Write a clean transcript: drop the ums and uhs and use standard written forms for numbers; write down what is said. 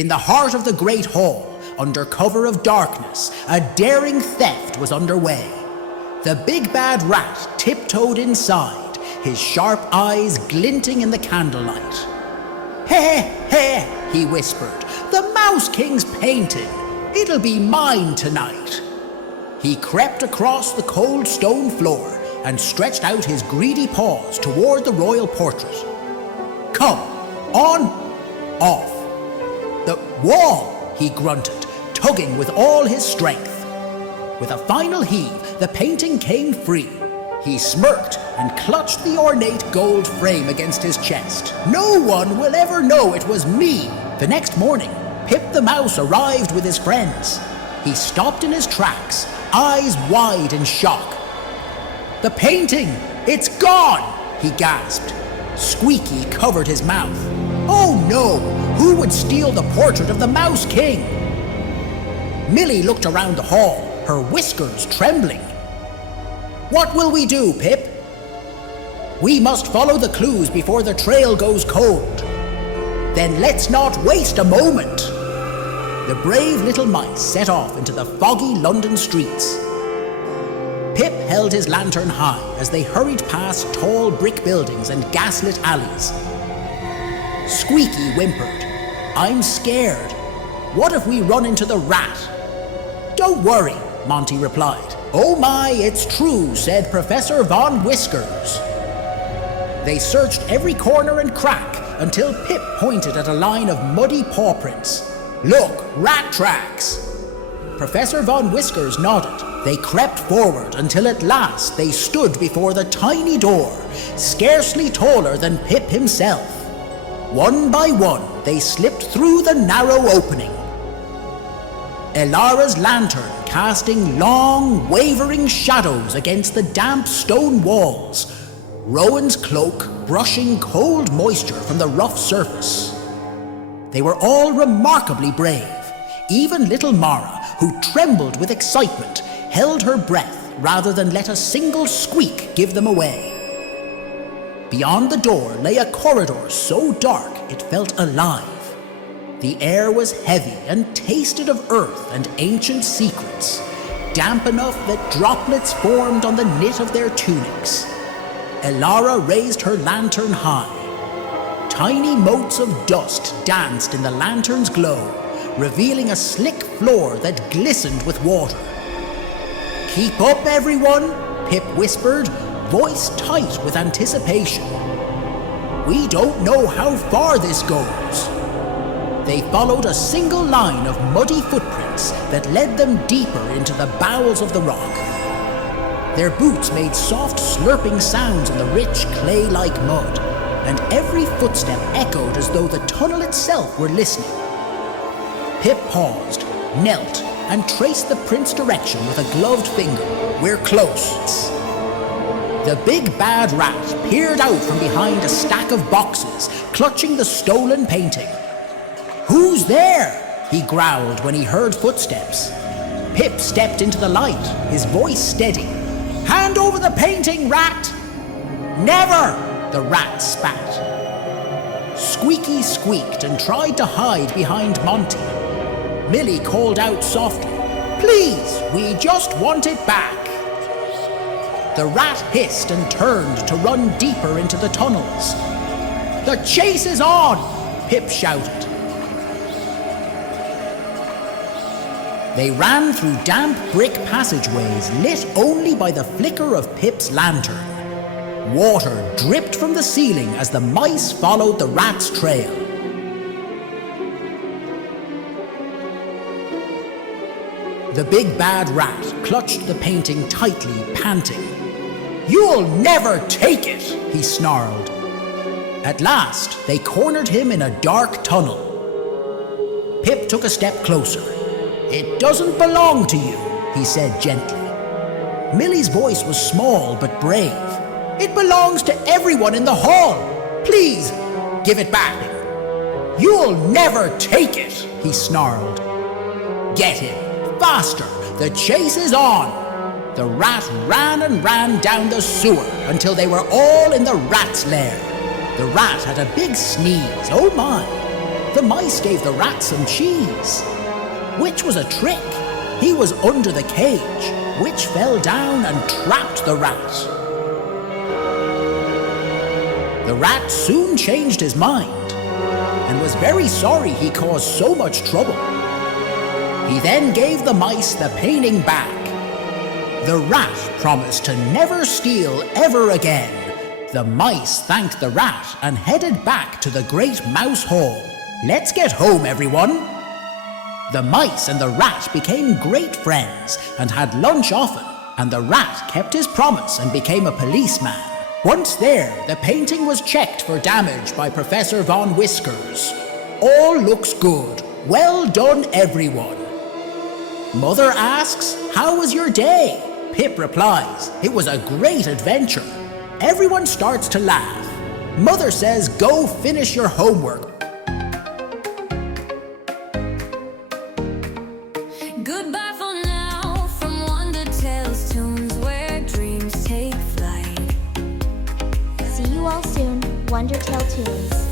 In the heart of the great hall, under cover of darkness, a daring theft was underway. The big bad rat tiptoed inside, his sharp eyes glinting in the candlelight. "Heh, heh," he whispered, "the Mouse King's painting. It'll be mine tonight." He crept across the cold stone floor and stretched out his greedy paws toward the royal portrait. "Come, on, off." "The wall," he grunted, tugging with all his strength. With a final heave, the painting came free. He smirked and clutched the ornate gold frame against his chest. "No one will ever know it was me." The next morning, Pip the Mouse arrived with his friends. He stopped in his tracks, eyes wide in shock. "The painting! It's gone!" he gasped. Squeaky covered his mouth. "Oh no! Who would steal the portrait of the Mouse King?" Millie looked around the hall, her whiskers trembling. "What will we do, Pip?" "We must follow the clues before the trail goes cold." "Then let's not waste a moment." The brave little mice set off into the foggy London streets. Pip held his lantern high as they hurried past tall brick buildings and gaslit alleys. Squeaky whimpered, "I'm scared. What if we run into the rat?" "Don't worry," Monty replied. "Oh my, it's true," said Professor Von Whiskers. They searched every corner and crack until Pip pointed at a line of muddy paw prints. "Look, rat tracks!" Professor Von Whiskers nodded. They crept forward until at last they stood before the tiny door, scarcely taller than Pip himself. One by one, they slipped through the narrow opening. Elara's lantern casting long, wavering shadows against the damp stone walls, Rowan's cloak brushing cold moisture from the rough surface. They were all remarkably brave. Even little Mara, who trembled with excitement, held her breath rather than let a single squeak give them away. Beyond the door lay a corridor so dark it felt alive. The air was heavy and tasted of earth and ancient secrets, damp enough that droplets formed on the knit of their tunics. Elara raised her lantern high. Tiny motes of dust danced in the lantern's glow, revealing a slick floor that glistened with water. "Keep up, everyone," Pip whispered, voice tight with anticipation. "We don't know how far this goes." They followed a single line of muddy footprints that led them deeper into the bowels of the rock. Their boots made soft slurping sounds in the rich clay-like mud, and every footstep echoed as though the tunnel itself were listening. Pip paused, knelt, and traced the print's direction with a gloved finger. "We're close." The big bad rat peered out from behind a stack of boxes, clutching the stolen painting. "Who's there?" he growled when he heard footsteps. Pip stepped into the light, his voice steady. "Hand over the painting, rat!" "Never!" the rat spat. Squeaky squeaked and tried to hide behind Monty. Millie called out softly, "Please, we just want it back." The rat hissed and turned to run deeper into the tunnels. "The chase is on!" Pip shouted. They ran through damp brick passageways lit only by the flicker of Pip's lantern. Water dripped from the ceiling as the mice followed the rat's trail. The big bad rat clutched the painting tightly, panting. "You'll never take it," he snarled. At last, they cornered him in a dark tunnel. Pip took a step closer. "It doesn't belong to you," he said gently. Millie's voice was small but brave. "It belongs to everyone in the hall. Please, give it back." "You'll never take it," he snarled. "Get him, faster, the chase is on." The rat ran and ran down the sewer until they were all in the rat's lair. The rat had a big sneeze, oh my. the mice gave the rat some cheese. Which was a trick. He was under the cage, which fell down and trapped the rat. The rat soon changed his mind and was very sorry he caused so much trouble. He then gave the mice the painting back. The rat promised to never steal ever again. The mice thanked the rat and headed back to the great mouse hall. Let's get home, everyone. The mice and the rat became great friends and had lunch often, and the rat kept his promise and became a policeman. Once there, the painting was checked for damage by Professor Von Whiskers. All looks good. Well done, everyone. Mother asks, "How was your day?" Pip replies, "It was a great adventure." Everyone starts to laugh. Mother says, "Go finish your homework." Goodbye for now from Wonder Tales tunes where dreams take flight. See you all soon, Wonder Tale Tunes.